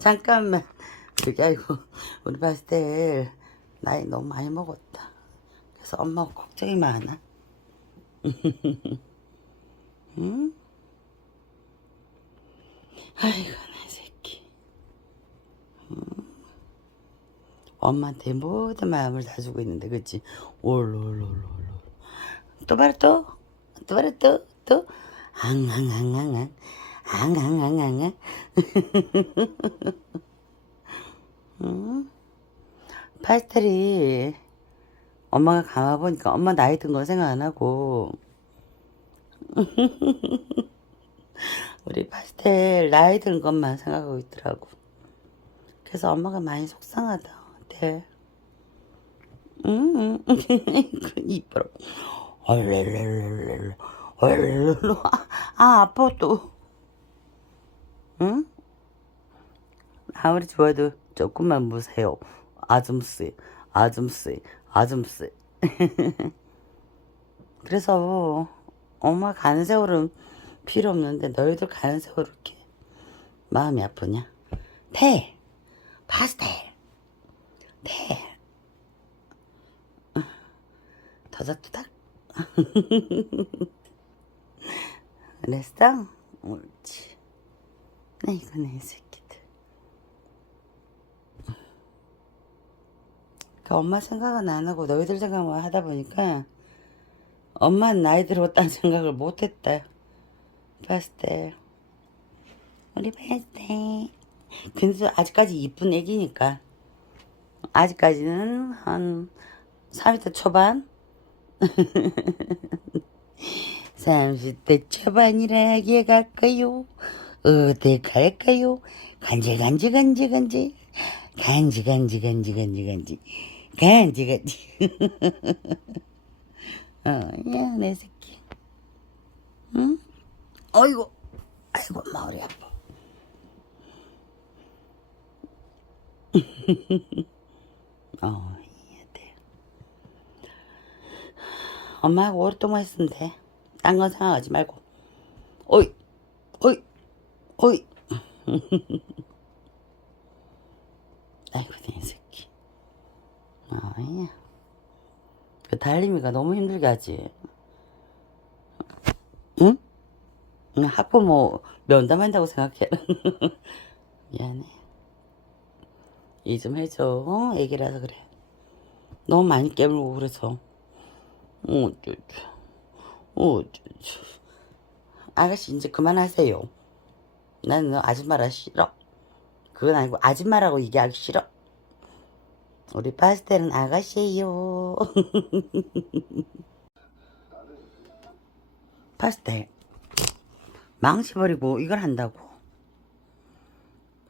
잠깐만. 저기 아이고 우리 파스텔 나이 너무 많이 먹었다. 그래서 엄마가 걱정이 많아. 응? 아이고 나 새끼. 응? 엄마한테 모든 마음을 다 주고 있는데 그치? 올올올올올. 또 말해 또? 또 말해 또? 또? 앙앙앙앙앙 앙앙앙앙앙 응? 파스텔이 엄마가 가만 보니까 엄마 나이 든 거 생각 안 하고 우리 파스텔 나이 든 것만 생각하고 있더라고. 그래서 엄마가 많이 속상하다. 네. 응, 그 이뻐라. 얼렐렐렐렐, 얼렐렐. 아, 아파 또. 응? 아무리 좋아도 조금만 무세요. 아줌씨, 아줌씨, 아줌씨. 그래서 엄마 가는 세월은 필요 없는데 너희들 가는 세월 이렇게 마음이 아프냐? 태, 파스텔, 태. 더덕더덕. 그랬어? 이거 내 새끼들. 그 엄마 생각은 안 하고 너희들 생각만 하다 보니까 엄마는 나이 들었다는 생각을 못했다. 파스텔. 우리 파스텔. 근데 아직까지 이쁜 애기니까. 아직까지는 한 30대 초반? 30대 초반이라게 갈까요? 어디 갈까요? 간지 간지 간지 간지 간지 간지 간지 간지 간지 간지 간지 어야내 새끼 응? 어이구 아이고 머리 아파 어 이해돼 엄마하고 오랫동안 했으면 돼. 딴건 생각하지 말고. 어이, 어이. 아이고, 내 새끼. 아야. 그 달림이가 너무 힘들게 하지. 응? 응, 학부모 면담한다고 생각해. 미안해. 이좀 해줘. 어? 애기라서 그래. 너무 많이 깨물고 그래서. 어쩌죠. 어쩌죠. 아가씨 이제 그만하세요. 나는 너 아줌마라 싫어. 그건 아니고 아줌마라고 얘기하기 싫어. 우리 파스텔은 아가씨예요. 파스텔 망치버리고 이걸 한다고?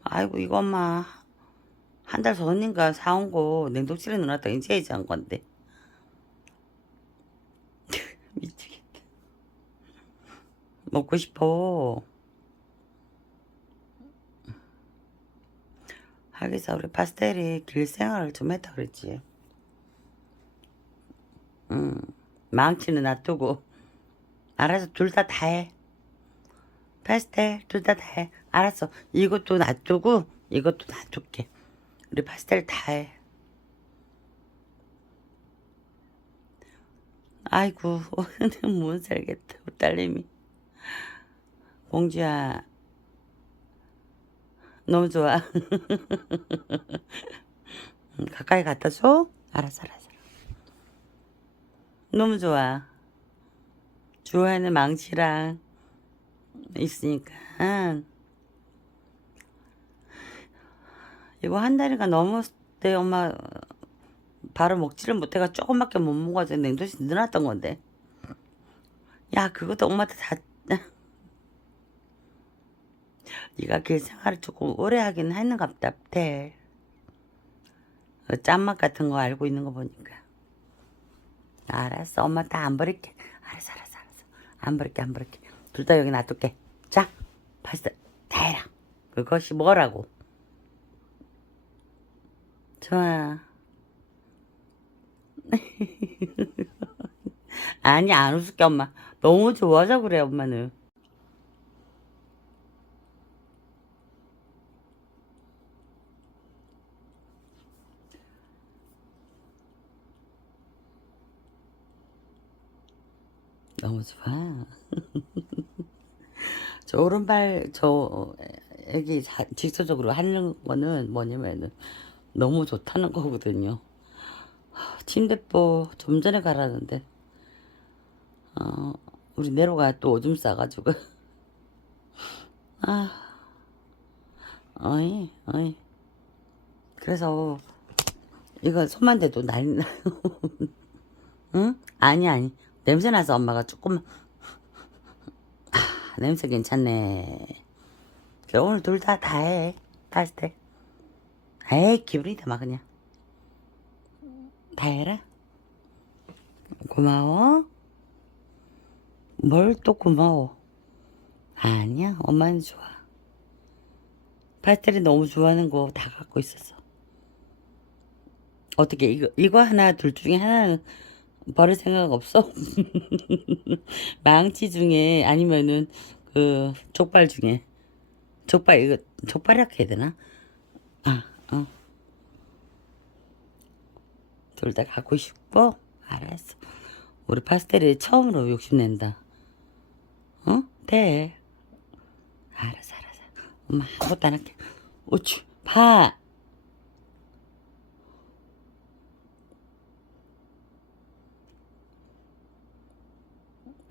아이고 이거 엄마 한 달 전인가 사온 거 냉동실에 넣어놨다 이제 이제 한 건데 미치겠다. 먹고 싶어. 하기사 우리 파스텔이 길 생활을 좀 했다 그랬지. 응. 망치는 놔두고. 알아서 둘 다다 해. 파스텔 둘다다 해. 알았어. 이것도 놔두고 이것도 놔둘게. 우리 파스텔 다 해. 아이고, 못 살겠다, 우리 딸내미. 공주야, 너무 좋아. 음, 가까이 갖다 줘? 알았어, 알았어. 너무 좋아. 좋아하는 망치랑 있으니까. 이거 한 달이가 넘었을 때 엄마 바로 먹지를 못해가 조금밖에 못 먹어서 냉동실에 넣어놨던 건데. 야, 그것도 엄마한테 다. 네가 길 생활을 조금 오래 하긴 했는갑다, 텔. 그 짠맛 같은 거 알고 있는 거 보니까. 알았어, 엄마 다 안 버릴게. 알았어, 알았어, 알았어. 안 버릴게, 안 버릴게. 둘 다 여기 놔둘게. 자, 파스타 다 해라. 그것이 뭐라고? 좋아. 아니 안 웃을게 엄마 너무 좋아서 그래 엄마는 너무 좋아. 저 오른발 저 애기 자- 직접적으로 하는 거는 뭐냐면은 너무 좋다는 거거든요. 하, 침대뽀 좀 전에 가라는데 어 우리 내로가 또 오줌 싸가지고 아 어이 어이 그래서 이거 손만 대도 난리 나. 응? 아니 아니 냄새 나서 엄마가 조금 아, 냄새 괜찮네. 그래, 오늘 둘 다 다 해. 다할 때. 에이 기분이다 막 그냥. 다 해라. 고마워. 뭘 또 고마워. 아니야 엄마는 좋아. 파스텔이 너무 좋아하는 거 다 갖고 있었어. 어떻게 이거 이거 하나 둘 중에 하나는 버릴 생각 없어? 망치 중에 아니면은 그 족발 중에 족발 이거 족발이라고 해야 되나? 아, 어. 둘 다 갖고 싶어? 알았어. 우리 파스텔이 처음으로 욕심낸다. 어? 돼. 알았어, 알았어. 엄마 아무것도 안 할게. 오치, 봐.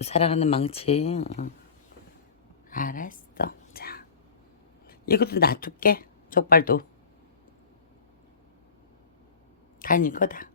사랑하는 망치. 어. 알았어. 자, 이것도 놔둘게. 족발도. 다네 거다.